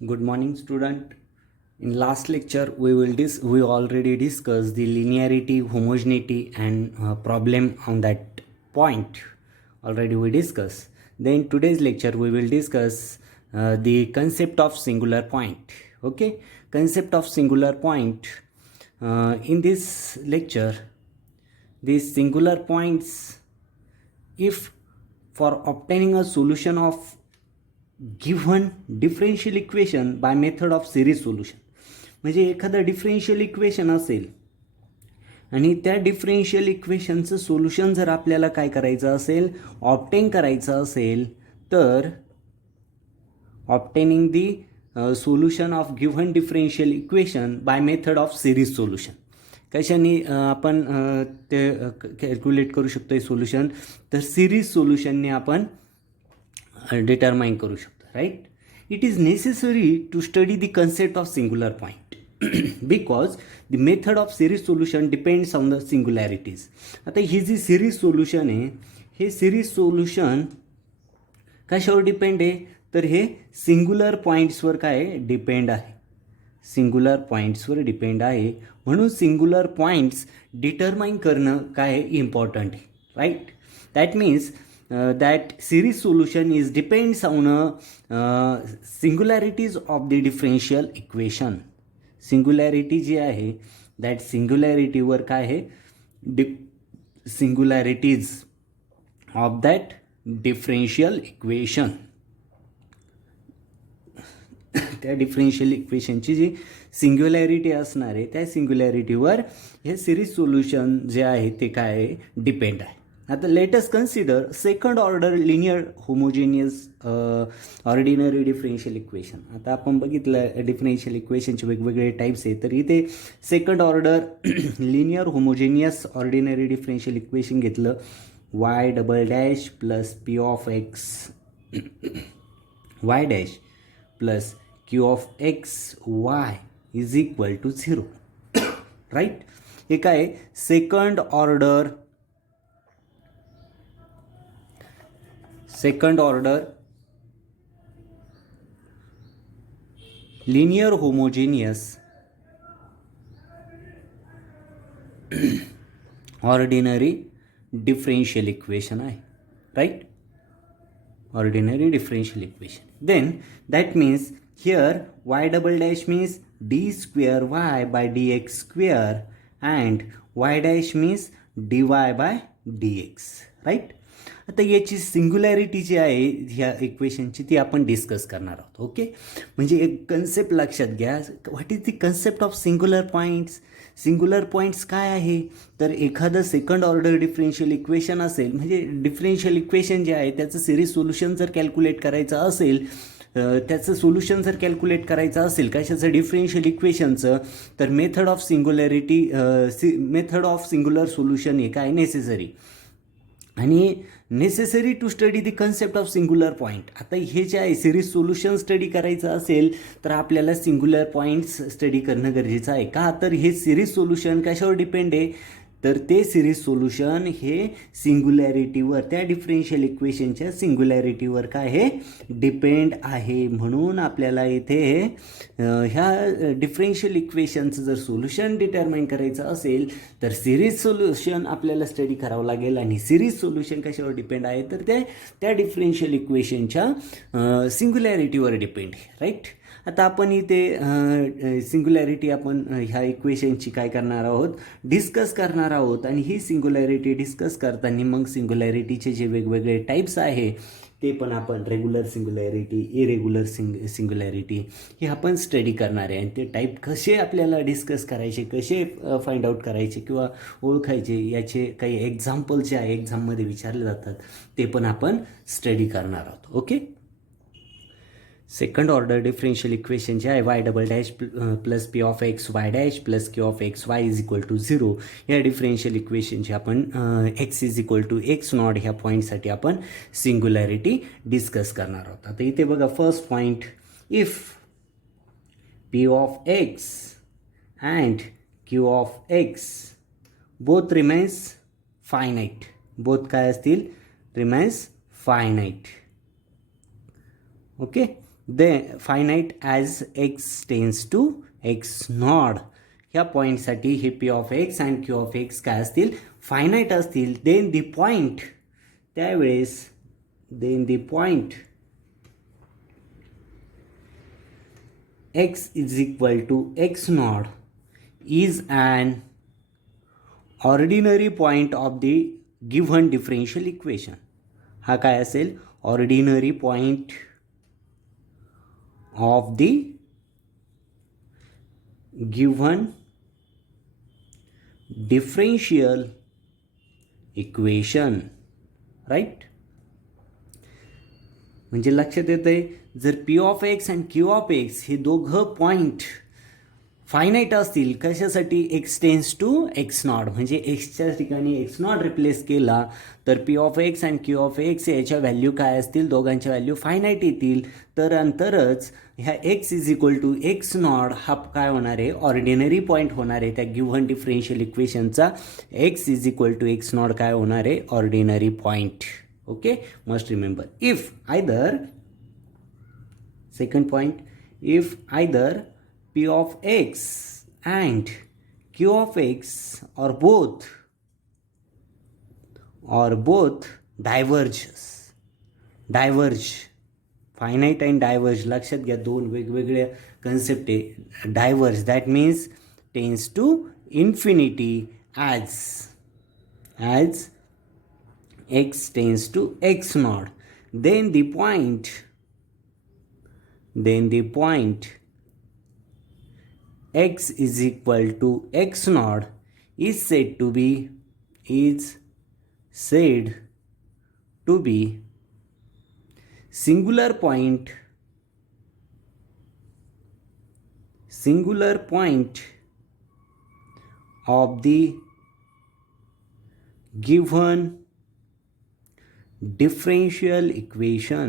Good morning, student. In last lecture, we already discussed the linearity, homogeneity, and problem on that point. Already we discussed. Then today's lecture we will discuss the concept of singular point. Okay, concept of singular point. In this lecture, these singular points, if for obtaining a solution of given differential equation by method of series solution, म्हणजे एखादं differential equation असेल आणि त्या differential इक्वेशनचं solution जर आपल्याला काय करायचं असेल, ऑब्टेन करायचं असेल, तर obtaining the solution of given differential equation by method of series solution, कशाने आपण ते कॅल्क्युलेट करू शकतो हे सोल्युशन, तर सिरीज सोल्युशनने आपण determine करू शकतो. Right, it is necessary to study the concept of singular point because the method of series solution depends on the singularities. आता ही जी सिरीज सोल्युशन आहे, हे सिरीज सोल्युशन कशावर डिपेंड आहे, तर हे सिंग्युलर पॉईंट्सवर काय डिपेंड आहे, सिंग्युलर पॉईंट्सवर डिपेंड आहे. म्हणून सिंग्युलर पॉईंट्स डिटरमाइन करणं काय इम्पॉर्टंट आहे. Right, that means that series solution is depends on singularities of the differential equation. Singularity जी आहे, that singularity वर काय आहे, singularities of that differential equation. त्या डिफरेन्शियल इक्वेशनची जी सिंग्युलॅरिटी असणार आहे, त्या सिंग्युलॅरिटीवर हे सिरीज सोल्युशन जे आहे ते काय डिपेंड आहे. आता let's consider second order linear homogeneous ordinary differential equation. आता आपण बघितलं डिफरेन्शियल इक्वेशनचे वेगवेगळे टाईप्स आहेत, तर इथे second order linear homogeneous ordinary differential equation घेतलं, y double dash plus p of x y dash plus q of x y is equal to 0. Right, हे काय second order linear homogeneous ordinary differential equation आहे. Right, ordinary differential equation. Then that means here y double dash means d square y by d x square and y dash means d y by d x. Right, आता याची singularity जी आहे ह्या इक्वेशनची ती आपण discuss करणार आहोत. Okay, म्हणजे एक कन्सेप्ट लक्षात घ्या, what is the concept of singular points. Singular points काय आहे, तर एखादं सेकंड ऑर्डर डिफरेन्शियल इक्वेशन असेल, म्हणजे डिफरेन्शियल इक्वेशन जे आहे त्याचं सिरीज सोल्युशन जर कॅल्क्युलेट करायचं असेल, त्याचं सोल्युशन जर कॅल्क्युलेट करायचं असेल कशाचं, डिफरेन्शियल इक्वेशनचं, तर मेथड ऑफ सिंग्युलर सोल्युशन हे काय नेसेसरी आणि necessary to study the concept of singular point. आता हे जे आहे सिरीज सोल्युशन स्टडी करायचं असेल तर आपल्याला सिंग्युलर पॉईंट्स स्टडी करणं गरजेचं आहे. का, तर हे सिरीज सोल्युशन कशावर डिपेंड आहे, तर ते सिरीज सोल्युशन हे सिंग्युलॅरिटीवर, त्या डिफरेन्शियल इक्वेशनच्या सिंग्युलॅरिटीवर काय हे डिपेंड आहे. म्हणून आपल्याला इथे ह्या डिफरेन्शियल इक्वेशनचं जर सोल्युशन डिटरमाइन करायचं असेल तर सिरीज सोल्युशन आपल्याला स्टडी करावं लागेल. आणि सिरीज सोल्युशन कशावर डिपेंड आहे, तर ते त्या डिफरेन्शियल इक्वेशनच्या सिंग्युलॅरिटीवर डिपेंड आहे. राईट, आता आपण इथे सिंग्युलॅरिटी आपण ह्या इक्वेशनची काय करणार आहोत, डिस्कस करणार आहोत. आणि ही सिंग्युलॅरिटी डिस्कस करताना मग सिंग्युलॅरिटीचे जे वेगवेगळे टाईप्स आहे ते पण आपण रेग्युलर सिंग्युलॅरिटी, इरेग्युलर सिंग्युलॅरिटी हे आपण स्टडी करणार आहे. आणि ते टाईप कसे आपल्याला डिस्कस करायचे, कसे फाइंड आउट करायचे किंवा ओळखायचे, याचे काही एक्झाम्पल जे आहे एक्झाममध्ये विचारले जातात ते पण आपण स्टडी करणार आहोत. Okay, second order differential equation जे आहे y double dash plus p of x y dash plus q of x y is equal to 0 या डिफरेन्शियल इक्वेशनचे आपण x is equal to x naught ह्या पॉईंटसाठी आपण सिंग्युलॅरिटी डिस्कस करणार आहोत. आता इथे बघा first point, if p of x and q of x both remains finite, both काय असतील, remains finite. Okay, finite as x tends to x naught. ह्या पॉईंटसाठी हे p of x and q of x काय असतील, finite असतील. Then the point, त्यावेळेस then the point x is equal to x naught is an ordinary point of the given differential equation. हा काय असेल, ordinary point of the given differential equation. Right. म्हणजे लक्षात येतंय, जर p of x and q of x हे दोघं point finite असतील, कशासाठी, x tends to x naught, म्हणजे एक्सच्या ठिकाणी एक्स नॉट रिप्लेस केला तर p of x and q of x याच्या व्हॅल्यू काय असतील, दोघांच्या व्हॅल्यू फायनाईट येतील. तर अंतरच ह्या x is equal to x naught हा काय होणार आहे, ऑर्डिनरी पॉईंट होणार आहे त्या गिव्हन डिफरेन्शियल इक्वेशनचा. X is equal to x naught काय होणार आहे, ordinary point. Okay, must remember. If either, second point, if either p of x and q of x or both diverge, finite and diverge. लक्षात घ्या, दोन वेगवेगळे concept आहे. Diverge that means tends to infinity as x tends to x naught. Then the point x is equal to x naught is said to be singular point of the given differential equation.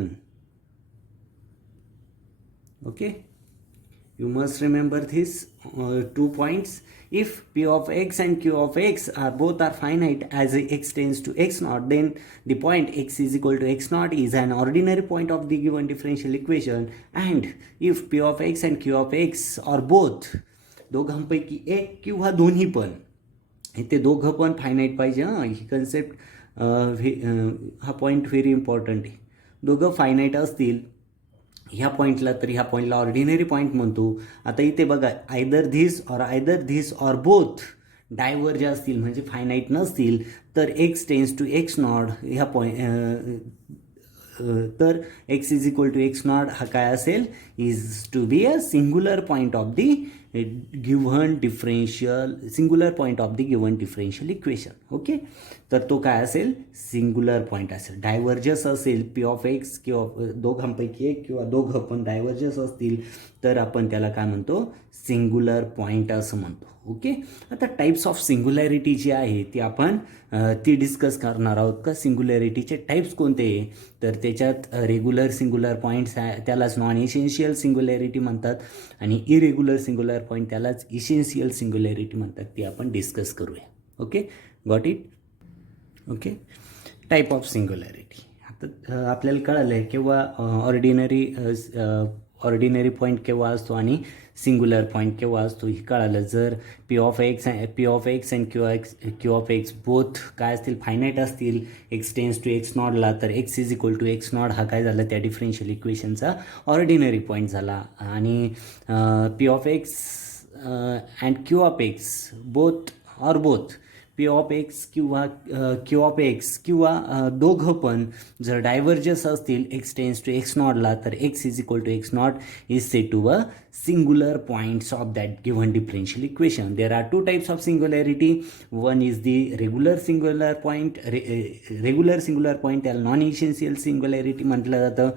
Okay, you must remember this 2 points. If p of x and q of x both are finite as x tends to x naught, then the point x is equal to x naught is an ordinary point of the given differential equation. And if p of x and q of x are both, दोघांपैकी एक किंवा दोन्ही पण, ते दोघं पण finite पाहिजे. ही concept, हा पॉईंट व्हेरी इम्पॉर्टंट आहे. दोघं फायनाईट असतील ह्या पॉईंटला, तर ह्या पॉईंटला ऑर्डिनरी पॉईंट म्हणतो. आता इथे बघा, either this or both diverge असतील म्हणजे फायनाईट नसतील, तर x tends to x naught ह्या तर x is equal to x naught हा काय असेल, is to be a singular point of the given differential equation. Okay, तर तो काय असेल, सिंग्युलर पॉईंट असेल. डायव्हर्जस असेल पी ऑफ एक्स किंवा दोघांपैकी एक किंवा दोघं पण डायव्हर्जस असतील, तर आपण त्याला काय म्हणतो, सिंग्युलर पॉईंट असं म्हणतो. ओके, आता टाईप्स ऑफ सिंग्युलॅरिटी जी आहे ती आपण ती डिस्कस करणार आहोत. का सिंग्युलॅरिटीचे टाईप्स कोणते, तर त्याच्यात रेग्युलर सिंग्युलर पॉईंट्स त्यालाच नॉन इसेन्शियल सिंग्युलॅरिटी म्हणतात, आणि इरेग्युलर सिंग्युलर पॉईंट त्यालाच इसेन्शियल सिंग्युलॅरिटी म्हणतात. ती आपण डिस्कस करूया. Okay, got it. Okay, type of singularity. आता आपल्याला कळलं आहे केव्हा ऑर्डिनरी पॉईंट केव्हा असतो आणि सिंग्युलर पॉईंट केव्हा असतो, हे कळालं. जर p of x and q of x both काय असतील, फायनाईट असतील, एक्स टेन्स टू एक्स नॉटला, तर x is equal to x naught हा काय झाला, त्या डिफरेन्शियल इक्वेशनचा ऑर्डिनरी पॉईंट झाला. आणि p of x and q of x both p of x किंवा क्यू ऑफ एक्स किंवा दोघं पण जर डायव्हर्जस असतील एक्स टेन्स टू एक्स नॉटला, तर x is equal to x naught is set to a singular points of that given differential equation. There are two types of singularity. One is the regular singular point, त्याला non essential singularity म्हटलं जातं.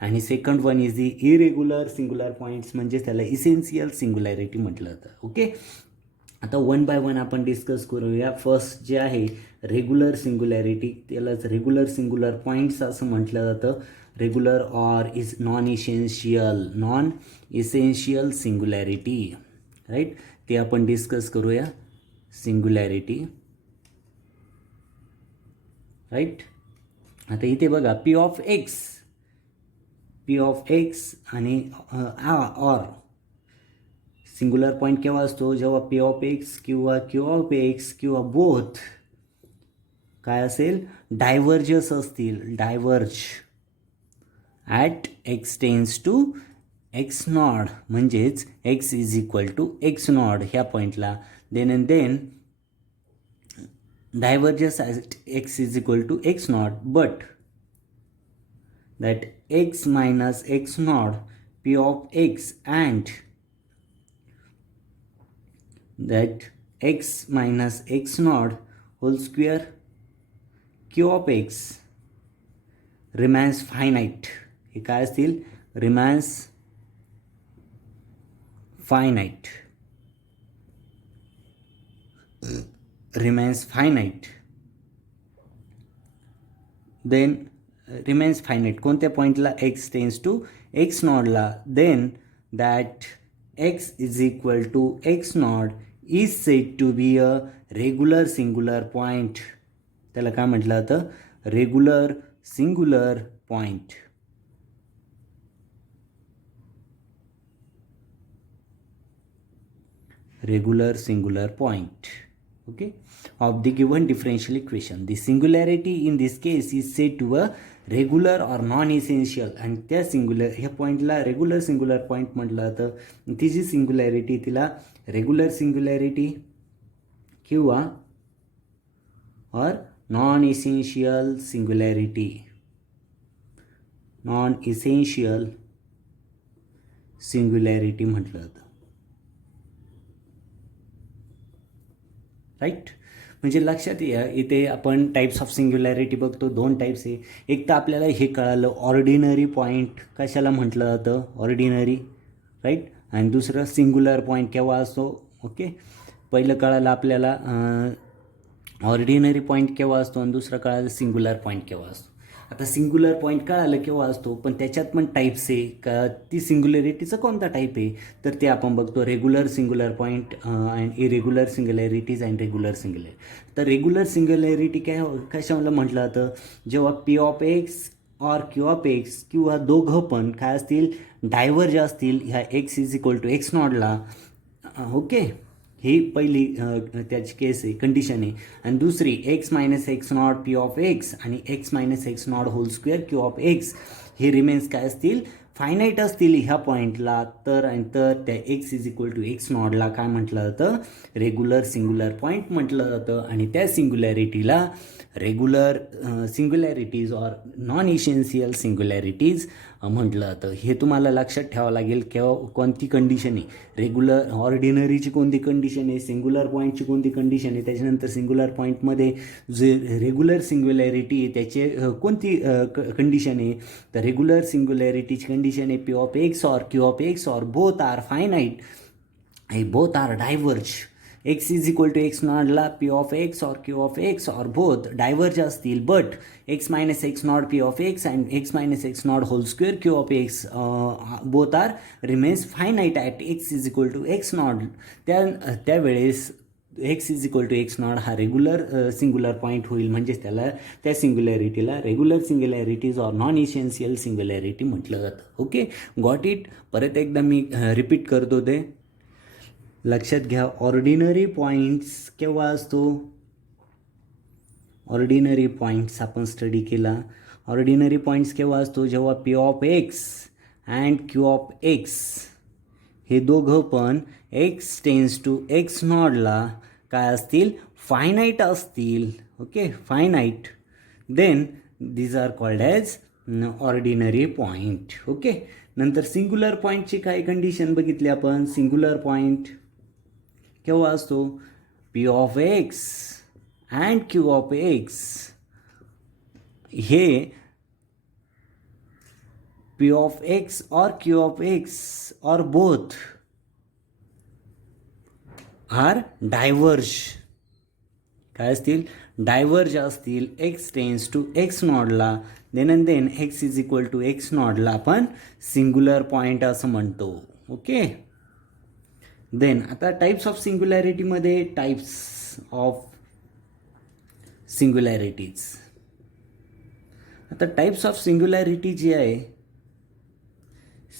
आणि second one is the irregular singular points, म्हणजे त्याला essential singularity म्हटलं जातं. Okay, आता one by one आपण डिस्कस करूया. फर्स्ट जे आहे रेग्युलर सिंग्युलॅरिटी, त्यालाच रेग्युलर सिंग्युलर पॉईंट्स असं म्हटलं जातं. Regular or is non essential singularity. Right, ते आपण डिस्कस करूया. सिंग्युलॅरिटी. राईट, आता इथे बघा, p of x P of x आणि ऑर सिंग्युलर पॉईंट केव्हा असतो, जेव्हा पी ऑफ एक्स किंवा क्यू ऑफ एक्स किंवा बोथ काय असेल, डायव्हर्जस असतील, diverge at x tends to x naught, म्हणजेच x is equal to x naught ह्या पॉईंटला, then diverges at x is equal to x naught, but that x minus x naught p of x and that x minus x naught whole square q of x remains finite. हे काय असतील, remains finite, remains finite, then remains finite कोणत्या पॉईंटला, x tends to x नॉडला, then that x is equal to x naught is said to be a regular singular point. त्याला काय म्हटलं जातं, regular singular point. regular singular point, okay, of the given differential equation. The singularity in this case is said to a regular और non essential, आणि त्या singular ह्या पॉईंटला regular singular point म्हटलं जातं. तिची सिंग्युलॅरिटी तिला रेग्युलर सिंग्युलॅरिटी किंवा और non essential singularity, non essential singularity म्हटलं जातं. राईट, म्हणजे लक्षात या, इथे आपण टाईप्स ऑफ सिंग्युलॅरिटी बघतो, दोन टाईप्स आहे. एक तर आपल्याला हे कळालं ऑर्डिनरी पॉईंट कशाला म्हटलं जातं, ऑर्डिनरी, राईट, आणि दुसरं सिंग्युलर पॉईंट केव्हा असतो. ओके, पहिलं कळालं आपल्याला ऑर्डिनरी पॉईंट केव्हा असतो आणि दुसरं कळालं सिंग्युलर पॉईंट केव्हा असतो. आता सिंग्युलर पॉईंट कळालं केव्हा असतो, पण त्याच्यात पण टाईप्स आहे का, ती सिंग्युलॅरिटीचं कोणता टाईप आहे, तर ते आपण बघतो regular singular point and irregular singularities and regular singularity. तर रेग्युलर सिंग्युलॅरिटी काय कशाला म्हटलं जातं, जेव्हा पी ऑफ एक्स और क्यू ऑफ एक्स किंवा दोघं पण काय असतील, डायव्हर्ज असतील ह्या x is equal to x नॉडला. ओके, ही पहिली त्याची केस आहे, कंडिशन आहे. आणि दुसरी x minus x naught p of x आणि x minus x naught whole square q of x हे रिमेन्स काय असतील, फायनाईट असतील ह्या पॉईंटला. तर त्या x is equal to x नॉटला काय म्हटलं जातं, रेग्युलर सिंग्युलर पॉईंट म्हटलं जातं. आणि त्या सिंग्युलॅरिटीला रेग्युलर सिंग्युलॅरिटीज और नॉन इसेन्शियल सिंग्युलॅरिटीज म्हटलं जातं. हे तुम्हाला लक्षात ठेवावं लागेल, केव्हा कोणती कंडिशन आहे, रेग्युलर ऑर्डिनरीची कोणती कंडिशन आहे, सिंग्युलर पॉईंटची कोणती कंडिशन आहे, त्याच्यानंतर सिंग्युलर पॉईंटमध्ये जे रेग्युलर सिंग्युलॅरिटी आहे त्याचे कोणती कंडिशन आहे. तर रेग्युलर सिंग्युलॅरिटीची कंडिशन आहे पी ऑफ एक्स और q of x or both are finite, both are diverge. X is equal to x नॉटला पी ऑफ एक्स और q of x or both diverge असतील, but x minus x naught p of x and x minus x naught whole square q of x both are remains finite at x is equal to x naught. त्यावेळेस x is equal to x naught हा regular singular point होईल, म्हणजेच त्याला त्या सिंग्युलॅरिटीला regular सिंग्युलॅरिटीज और non essential singularity म्हटलं जातं. Okay, got it. परत एकदा मी रिपीट करतो, ते लक्षात घ्या. ऑर्डिनरी पॉईंट्स केव्हा असतो, ऑर्डिनरी पॉईंट्स आपण स्टडी केला. ऑर्डिनरी पॉईंट्स केव्हा असतो, जेव्हा p of x and q of x हे दोघं पण एक्स टेन्स टू एक्स नॉडला काय असतील, फायनाईट असतील. Okay, finite, then these are called as ordinary point. Okay, नंतर सिंग्युलर पॉईंटची काय कंडिशन बघितली आपण. सिंग्युलर पॉईंट केव्हा असतो, p of x and q of x हे पी ऑफ एक्स और q of x or both are diverge, काय असतील, डायव्हर्ज असतील एक्स टेन्स टू एक्स नॉडला. Then x is equal to x नॉडला आपण सिंग्युलर पॉईंट असं म्हणतो. ओके, देन आता टाईप्स ऑफ सिंग्युलॅरिटीमध्ये टाईप्स ऑफ सिंग्युलॅरिटीज. आता टाईप्स ऑफ सिंग्युलॅरिटी जी आहे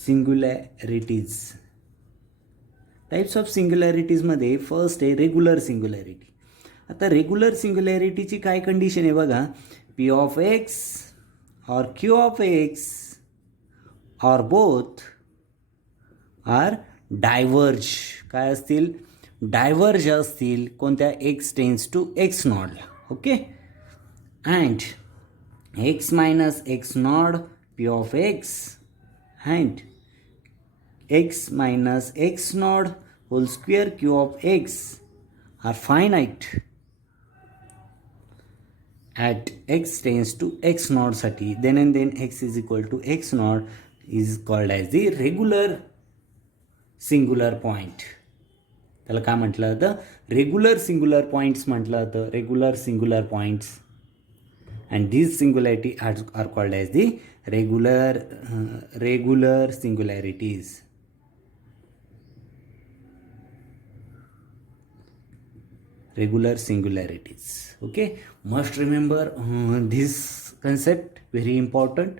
सिंग्युलॅरिटीज. टाइप्स ऑफ सिंग्युलॅरिटीजमध्ये फर्स्ट आहे रेग्युलर सिंग्युलॅरिटी. आता रेग्युलर सिंग्युलॅरिटीची काय कंडिशन आहे बघा, पी ऑफ एक्स और q of x or both are diverge. काय असतील, डायव्हर्ज असतील कोणत्या, एक्स टेन्स टू एक्स नॉडला. Okay, and x minus x naught p of x and x minus x naught whole square q of x are finite at x tends to x naught साठी, then and then x is equal to x naught is called as the regular singular point. त्याला काय म्हटलं जातं, regular singular points म्हटलं जातं, regular singular points. And these singularity are called as the regular singularities. Regular singularities. Okay, must remember this concept, very important.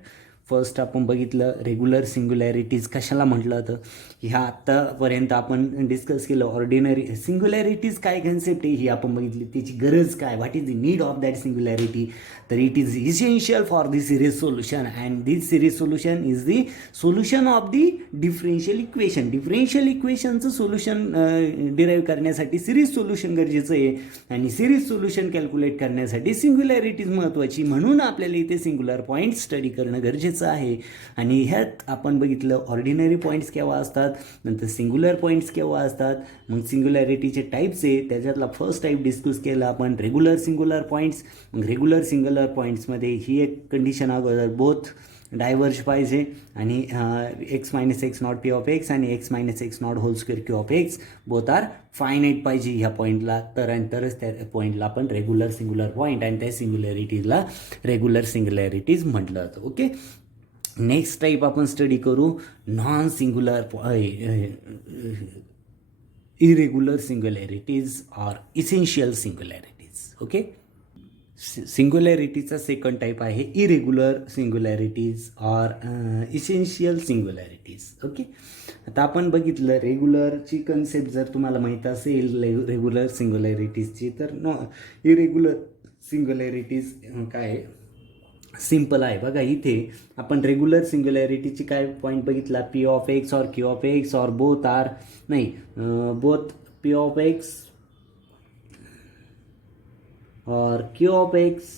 First आपण बघितलं regular सिंग्युलॅरिटीज कशाला म्हटलं जातं, ह्या आत्तापर्यंत आपण डिस्कस केलं. ऑर्डिनरी सिंग्युलॅरिटीज काय कन्सेप्ट आहे ही आपण बघितली, त्याची गरज काय, what is the need of that singularity. तर it is essential for the series solution and this series solution is the solution of the differential equation. Differential इक्वेशनचं सोल्युशन डिराईव्ह करण्यासाठी सिरीज सोल्युशन गरजेचं आहे आणि सिरीज सोल्युशन कॅल्क्युलेट करण्यासाठी सिंग्युलॅरिटीज महत्त्वाची. म्हणून आपल्याला इथे सिंग्युलर पॉईंट स्टडी करणं गरजेचं आहे. आणि ह्यात आपण बघितलं ऑर्डिनरी पॉईंट्स केव्हा असतात, नंतर सिंग्युलर पॉईंट्स केव्हा असतात, मग सिंग्युलॅरिटीचे टाईप्स आहे त्याच्यातला फर्स्ट टाईप डिस्कस केला आपण रेग्युलर सिंग्युलर पॉईंट्स. मग रेग्युलर सिंग्युलर पॉईंट्समध्ये ही एक कंडिशन अगोदर बोथ डायव्हर्ज पाहिजे आणि x minus x naught p of x आणि x minus x naught whole square q of x both are finite पाहिजे ह्या पॉईंटला. तरच त्या पॉईंटला आपण रेग्युलर सिंग्युलर पॉईंट आणि त्या सिंग्युलॅरिटीजला रेग्युलर सिंग्युलॅरिटीज म्हटलं जातं. ओके, नेक्स्ट टाईप आपण स्टडी करू non singular irregular singularities or essential singularities. Okay, सिंग्युलॅरिटीचा सेकंड टाईप आहे irregular singularities or essential singularities. Okay, आता आपण बघितलं रेग्युलरची कन्सेप्ट जर तुम्हाला माहीत असेल रेग्युलर सिंग्युलॅरिटीजची, तर इरेग्युलर सिंग्युलॅरिटीज काय सिम्पल आहे. बघा इथे आपण रेग्युलर सिंग्युलॅरिटीची काय पॉईंट बघितला, पी ऑफ एक्स और q of x or both R नाही बोथ पी ऑफ एक्स और q of x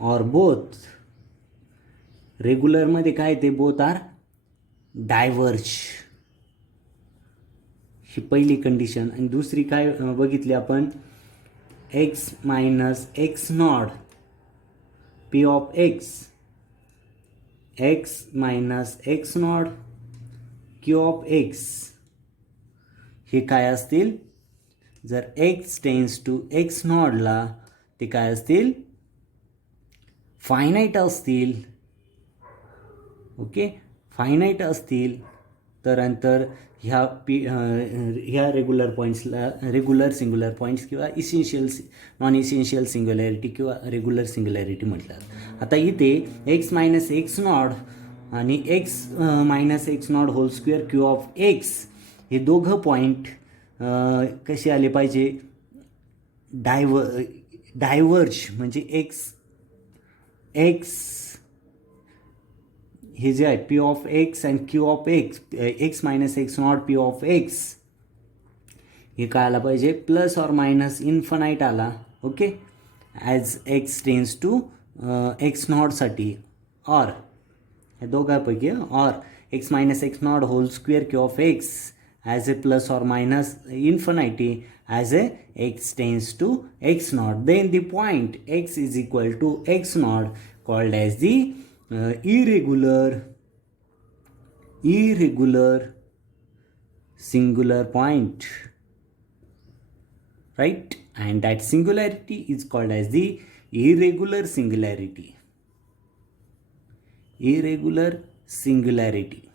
or both रेग्युलरमध्ये काय ते बोथ आर डायव्हर्ज, ही पहिली कंडिशन. आणि दुसरी काय बघितली आपण, x minus x naught p of x x minus x not Q of x हे काय असतील, जर एक्स टेन्स टू एक्स नॉडला ते काय असतील, फायनाईट असतील. ओके, फायनाईट असतील. तर नंतर ह्या रेग्युलर पॉईंट्सला रेग्युलर सिंग्युलर पॉईंट्स किंवा नॉन इसेन्शियल सिंग्युलॅरिटी किंवा रेग्युलर सिंग्युलॅरिटी म्हटलं. आता इथे एक्स मायनस एक्स नॉड आणि x minus x naught whole square q of x हे दोघं पॉईंट कसे आले पाहिजे, डायव्हर्ज म्हणजे एक्स हे जे आहे p of x and q of x, x minus x naught p of x हे काय आला पाहिजे, प्लस ऑर मायनस इन्फनाईट आला. Okay, as x tends to x नॉटसाठी, ऑर हे दोघांपैकी or x minus x naught whole square q of x as a plus or minus infinity as a x tends to x naught. Then the point x is equal to x naught called as the irregular singular point, right? And that singularity is called as the irregular singularity. Irregular singularity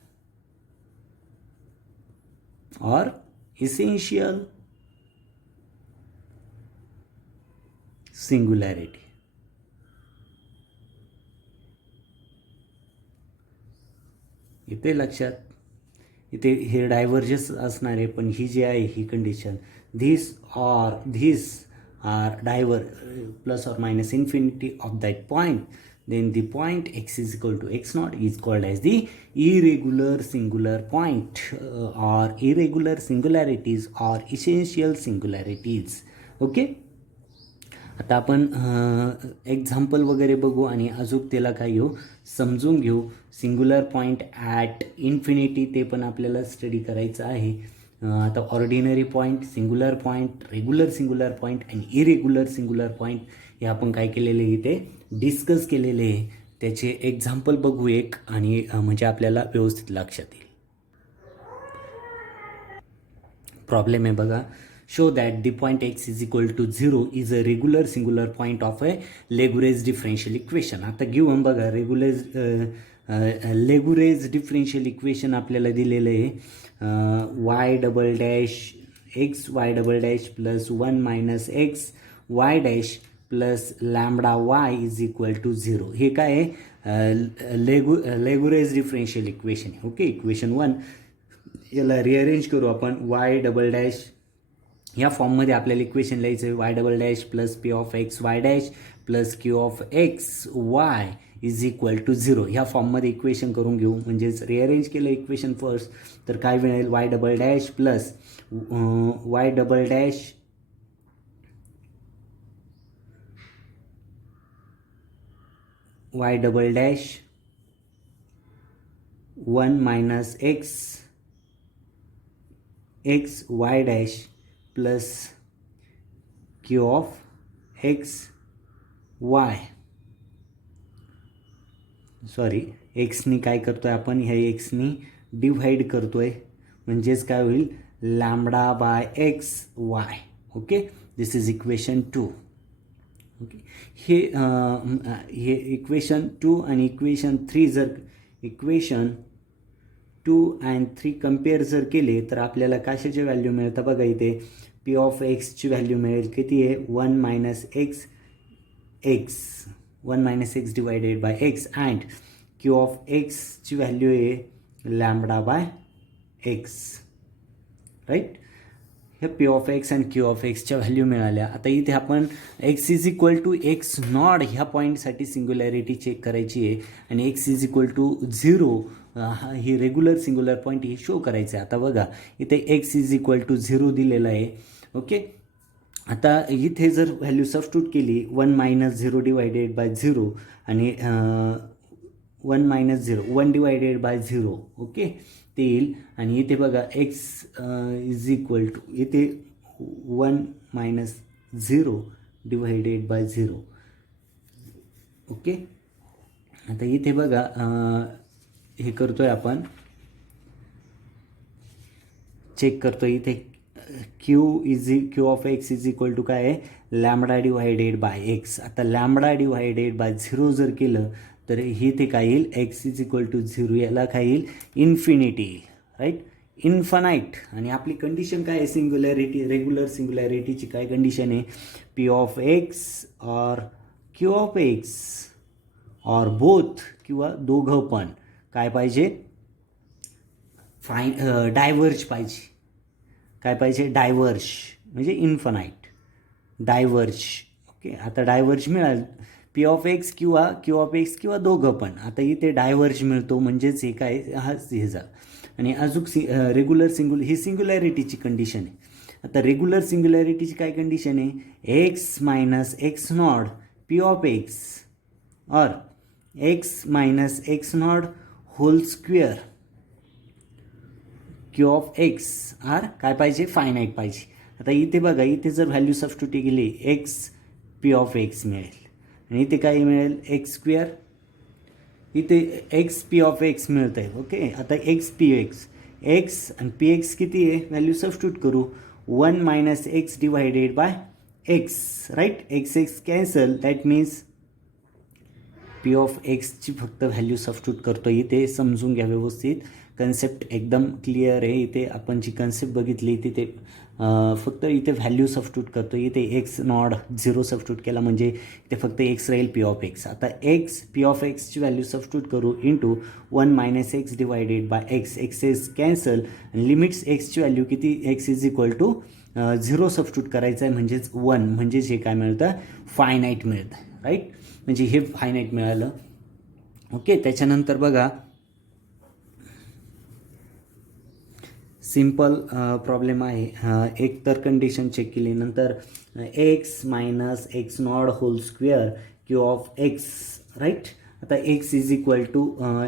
or essential singularity. इथे लक्षात, इथे हे divergence असणार आहे, पण ही जी आहे ही condition, this are diverge plus or minus infinity of that point, then the point x is equal to x naught is called as the irregular singular point or irregular singularities or essential singularities. Okay, आता आपण example वगैरे बघू आणि अजून त्याला काय घेऊ, समजून घेऊ. सिंग्युलर पॉईंट ॲट इन्फिनिटी ते पण आपल्याला स्टडी करायचं आहे. आता ordinary point, singular point, regular singular point आणि इरेग्युलर सिंग्युलर पॉईंट हे आपण काय केलेले इथे डिस्कस केलेले आहे. त्याचे एक्झाम्पल बघू एक, आणि म्हणजे आपल्याला व्यवस्थित लक्षात येईल. प्रॉब्लेम आहे बघा. Show that the point x is equal to 0 is a regular singular point of a Laguerre's differential equation. आता गिव्हन बघा, लेगुरेज डिफरेन्शियल इक्वेशन आपल्याला दिलेलं आहे. y double dash x y double dash plus 1 minus x y dash plus lambda y is equal to 0. हे काय आहे, Laguerre's differential equation आहे. Okay, equation 1 याला रिअरेंज करू आपण. वाय डबल डॅश या फॉर्ममध्ये आपल्याला इक्वेशन लिहायचं आहे. Y double dash plus p of x y dash plus q of x y is equal to 0 ह्या फॉर्ममध्ये इक्वेशन करून घेऊ. म्हणजेच रिअरेंज केलं इक्वेशन फर्स्ट, तर काय मिळेल, y double dash plus y double dash y double dash 1 minus x x y dash plus q of x y. Sorry, एक्सनी काय करतो आहे आपण, ह्या एक्सनी डिव्हाइड करतो आहे, म्हणजेच काय होईल, lambda by x y. Okay, this is equation 2. Okay, हे इक्वेशन 2 आणि इक्वेशन 3 जर इक्वेशन 2 and 3 कम्पेअर जर केले तर आपल्याला कशाची व्हॅल्यू मिळतं बघा. इथे पी ऑफ एक्सची व्हॅल्यू मिळेल किती आहे, 1 minus x x 1 minus x divided by x, and q of एक्सची व्हॅल्यू आहे लॅम्बडा बाय एक्स. राईट, हे पी ऑफ एक्स आणि क्यू ऑफ एक्सच्या व्हॅल्यू मिळाल्या. आता इथे आपण x is equal to x naught ह्या पॉईंटसाठी सिंग्युलॅरिटी चेक करायची आहे, आणि एक्स इज इक्वल टू 0 ही रेग्युलर सिंग्युलर पॉईंट हे शो करायचं आहे. आता बघा, इथे एक्स इज इक्वल टू 0 दिलेलं आहे. ओके, आता इथे जर व्हॅल्यू सबस्टिट्यूट केली, 1 मायनस 0 डिवायडेड बाय 0 आणि 1 मायनस 0 1 डिवायडेड बाय 0. ओके, ते येईल. आणि इथे बघा एक्स इज इक्वल टू, इथे 1 मायनस 0 डिवायडेड बाय 0. ओके, आता इथे बघा हे करतोय आपण, चेक करतोय. इथे q of x is equal to काय आहे, लॅम्बडा डिवायडेड बाय एक्स. आता लॅम्बडा डिवायडेड बाय 0 जर केलं तर इथे काय येईल, एक्स इज इक्वल टू 0 याला काय येईल, इन्फिनिटी येईल. Right, infinite. आणि आपली कंडिशन काय आहे, सिंग्युलॅरिटी, रेग्युलर सिंग्युलॅरिटीची काय कंडिशन आहे, p of x or Q of x or both किंवा दोघं पण काय पाहिजे, डायव्हर्ज पाहिजे. काय पाहिजे, डायव्हर्ज म्हणजे इन्फानाईट, डायव्हर्ज. ओके, आता डायव्हर्ज मिळाल पी ऑफ एक्स किंवा क्यू ऑफ एक्स किंवा दोघं पण. आता इथे डायव्हर्ज मिळतो, म्हणजेच हे काय, हे जा. आणि अजून रेग्युलर ही सिंग्युलॅरिटीची कंडिशन आहे. आता रेग्युलर सिंग्युलॅरिटीची काय कंडिशन आहे, x minus x naught p of x or x minus x naught whole square q of x are काय पाहिजे, फायनाईट पाहिजे. आता इथे बघा, इथे जर व्हॅल्यू सबस्टिट्यूट केली, एक्स पी ऑफ एक्स मिळेल, आणि इथे काय मिळेल, एक्स स्क्वेअर. इथे एक्स पी ऑफ एक्स मिळत आहे. ओके, आता एक्स पी एक्स आणि पी एक्स किती आहे, व्हॅल्यू सबस्टिट्यूट करू, 1 minus x divided by x. Right, x x cancel, that means p of एक्सची फक्त व्हॅल्यू सबस्टिट्यूट करतो. इथे समजून घ्या व्यवस्थित, कन्सेप्ट एकदम क्लिअर आहे. इथे आपण जी कन्सेप्ट बघितली तिथे फक्त इथे व्हॅल्यू सबस्टिट्यूट करतो. इथे एक्स नॉड 0 सबस्टिट्यूट केला म्हणजे इथे फक्त एक्स राहील पी ऑफ एक्स. आता एक्स पी ऑफ एक्सची व्हॅल्यू सबस्टिट्यूट करू into 1 minus x divided by x. X is cancel. Limits एक्सची व्हॅल्यू किती, x is equal to 0 substitute करायचं आहे म्हणजेच 1, म्हणजेच हे काय मिळतं, फायनाईट मिळतं. राईट, म्हणजे हे फायनाईट मिळालं. ओके, त्याच्यानंतर बघा सिंपल प्रॉब्लेम आहे. एक तर कंडिशन चेक केली, नंतर x minus x naught whole square q of x. Right, आता x is equal to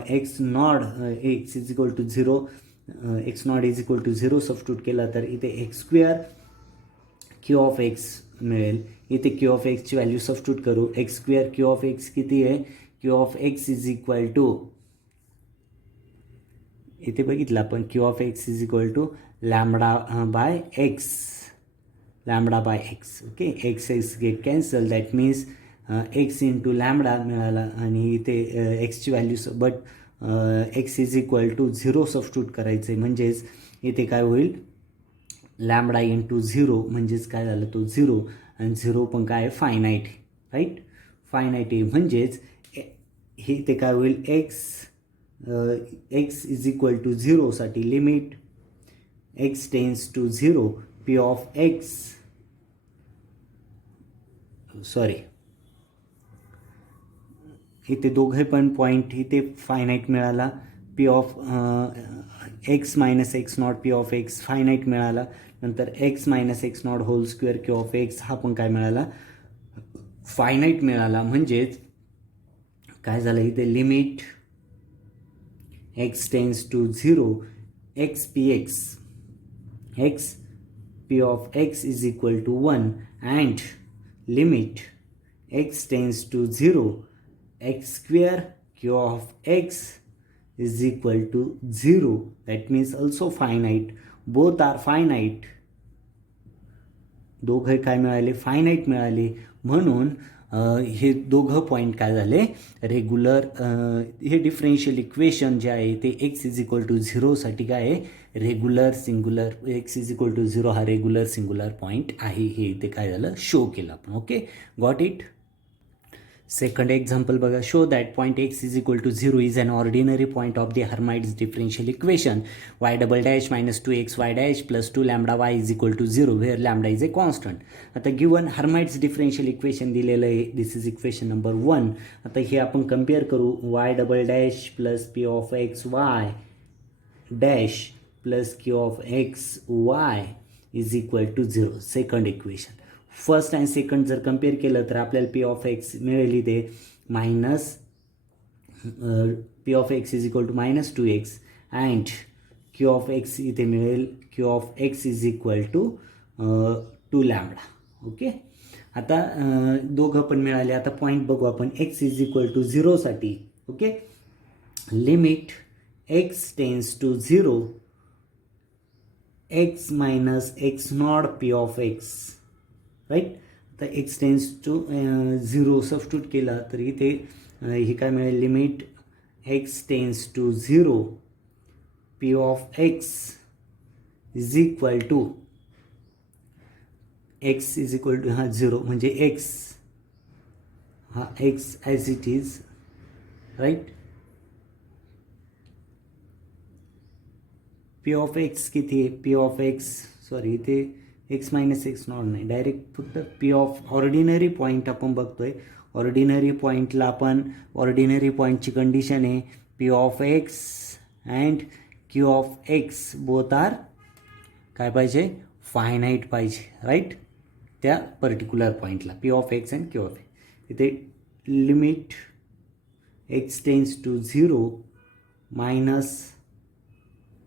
x naught, x is equal to 0, x naught is equal to 0 substitute केला तर इथे x square q of x मिळेल. इथे q of एक्सची value substitute करू. X square q of x किती आहे, q of x is equal to, इथे बघितलं आपण q of x is equal to lambda by x, lambda by x. Okay, x x get cancel, that means x into lambda मिळाला. आणि इथे एक्सची value but x is equal to 0 substitute करायचं आहे म्हणजेच इथे काय होईल, लॅम्बडा इंटू 0 म्हणजेच काय झालं, तो 0, आणि 0 पण काय फायनाईट. राईट, फायनाईट आहे म्हणजेच हे ते काय होईल, एक्स इज इक्वल टू 0साठी limit x tends to 0 p of x, sorry इथे दोघे पण पॉईंट इथे फायनाईट मिळाला. P of x minus x naught p of x finite मिळाला. नंतर x minus x naught whole square q of x हा पण काय मिळाला, फायनाईट मिळाला. म्हणजेच काय झालं, इथे limit x tends to 0 x p x, x P of x is equal to 1 and limit x tends to 0 x square q of x is equal to 0. That means also finite. Both are finite. दोघे काय मिळाले, finite मिळाले. म्हणून हे दोघं point काय झाले, regular. हे डिफरेन्शियल इक्वेशन जे आहे ते एक्स इज इक्वल टू 0साठी काय आहे, regular singular. X is equal to 0 हा रेग्युलर सिंग्युलर पॉईंट आहे. हे इथे काय झालं, शो केलं आपण. Okay, got it. Second example बघा. Show that point x is equal to 0 is an ordinary point of the Hermite's differential equation y double dash minus 2x y dash plus 2 lambda y is equal to 0 where lambda is a constant. आता given Hermite's differential equation दिलेलं आहे. This is equation number 1. आता हे आपण compare करू. Y double dash plus p of x y dash plus q of x y is equal to 0. Second equation. First आणि second जर compare केलं तर आपल्याला पी ऑफ एक्स मिळेल इथे minus p of x is equal to minus 2x and q of x इथे मिळेल q of x is equal to 2 lambda. Okay, आता दोघं पण मिळाले. आता पॉईंट बघू आपण. एक्स इज इक्वल टू 0साठी okay, limit x tends to 0 x minus x naught p of x. Right, आता एक्स टेन्स टू 0 सबस्टिट्यूट केला तर इथे हे काय मिळेल, limit x tends to 0 p of x is equal to x is equal to 0 म्हणजे x x as it is. Right, p of x किती आहे, पी ऑफ एक्स सॉरी इथे एक्स मायनस एक्स नॉट नाही, direct फक्त p of ordinary point आपण बघतोय. Ordinary पॉईंटला आपण ऑर्डिनरी पॉईंटची कंडिशन आहे p of x and q of x both are काय पाहिजे, फायनाईट पाहिजे. राईट, त्या पर्टिक्युलर पॉईंटला p of x and q of x. इथे limit x tends to 0 minus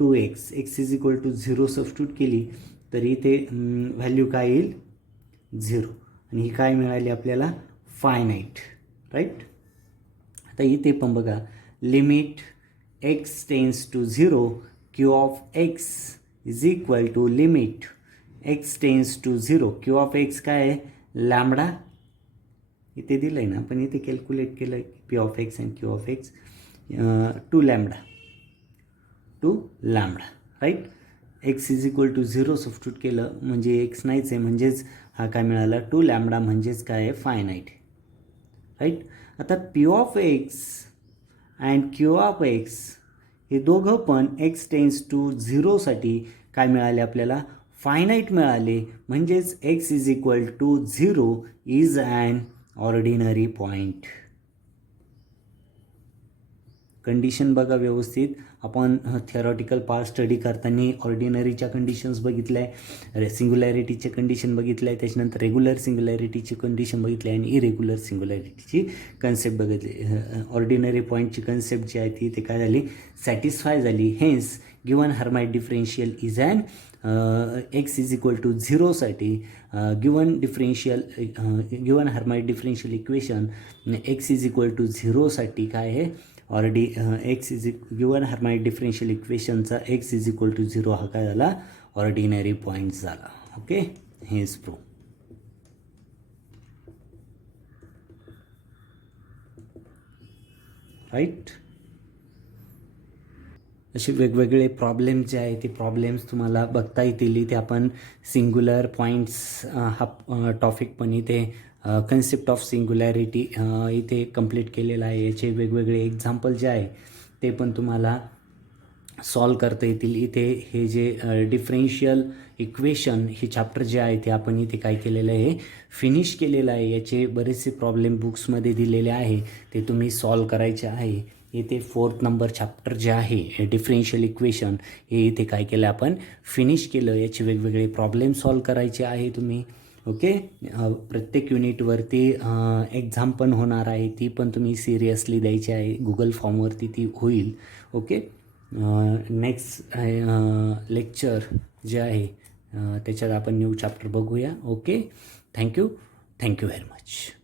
2x x is equal to 0 substitute केली तर इथे व्हॅल्यू काय येईल 0 आणि ही काय मिळाली आपल्याला फायनाईट. राईट, आता इथे पण बघा limit x tends to 0 q of x is equal to limit x tends to 0 q of x काय आहे लॅम्बडा इथे दिलं आहे ना, पण इथे कॅल्क्युलेट केलं p of x and q of x 2 lambda. Two lambda, right. X is equal to 0 substitute केलं म्हणजे एक्स नाहीच आहे, म्हणजेच हा काय मिळाला, टू लॅमडा म्हणजेच काय आहे, फायनाईट, राईट. आता P of x and q of x हे दोघं पण एक्स टेन्स टू 0साठी काय मिळाले आपल्याला, फायनाईट मिळाले. म्हणजेच x is equal to 0 is an ordinary point. Condition बघा व्यवस्थित. आपण थिअरॉटिकल पार्ट स्टडी करताना ऑर्डिनरीच्या कंडिशन्स बघितल्या आहे, सिंग्युलॅरिटीचे कंडिशन बघितलं आहे, त्याच्यानंतर रेग्युलर सिंग्युलॅरिटीची कंडिशन बघितली आहे आणि इरेग्युलर सिंग्युलॅरिटीची कन्सेप्ट बघितली. ऑर्डिनरी पॉईंटची कन्सेप्ट जी आहे ती काय झाली, सॅटिस्फाय झाली. Hence given Hermite differential is an x is equal to 0साठी given Hermite differential equation x is equal to 0साठी काय आहे, x is given Hermite differential इक्वेशनचा एक्स इज इक्वल टू 0 हा काय झाला, ऑर्डिनरी पॉईंट झाला. ओके, हेच प्रूव्ह. राईट. असे वेगवेगळे प्रॉब्लेम्स जे आहे ते प्रॉब्लेम्स तुम्हाला बघता येतील. इथे आपण सिंग्युलर पॉईंट्स हा टॉपिक पण इथे कन्सेप्ट ऑफ सिंग्युलॅरिटी इथे कंप्लीट केलेला आहे. याचे वेगवेगळे एक्झाम्पल जे आहे ते पण तुम्हाला सॉल्व करता येतील. इथे हे जे डिफरेन्शियल इक्वेशन हे चॅप्टर जे आहे ते आपण इथे काय केलेलं आहे, फिनिश केलेलं आहे. याचे बरेचसे प्रॉब्लेम बुक्समध्ये दिलेले आहे, ते तुम्ही सॉल्व करायचे आहे. इथे 4th नंबर चॅप्टर जे आहे डिफरेन्शियल इक्वेशन हे इथे काय केलं आपण, फिनिश केलं. याचे वेगवेगळे प्रॉब्लेम सॉल्व करायचे आहे तुम्ही. ओके, प्रत्येक युनिटवरती एक्झाम पण होणार आहे, ती पण तुम्ही सिरियसली द्यायची आहे. गुगल फॉर्मवरती ती होईल. ओके, नेक्स्ट लेक्चर जे आहे त्याच्यात आपण न्यू चॅप्टर बघूया. Okay, thank you very much.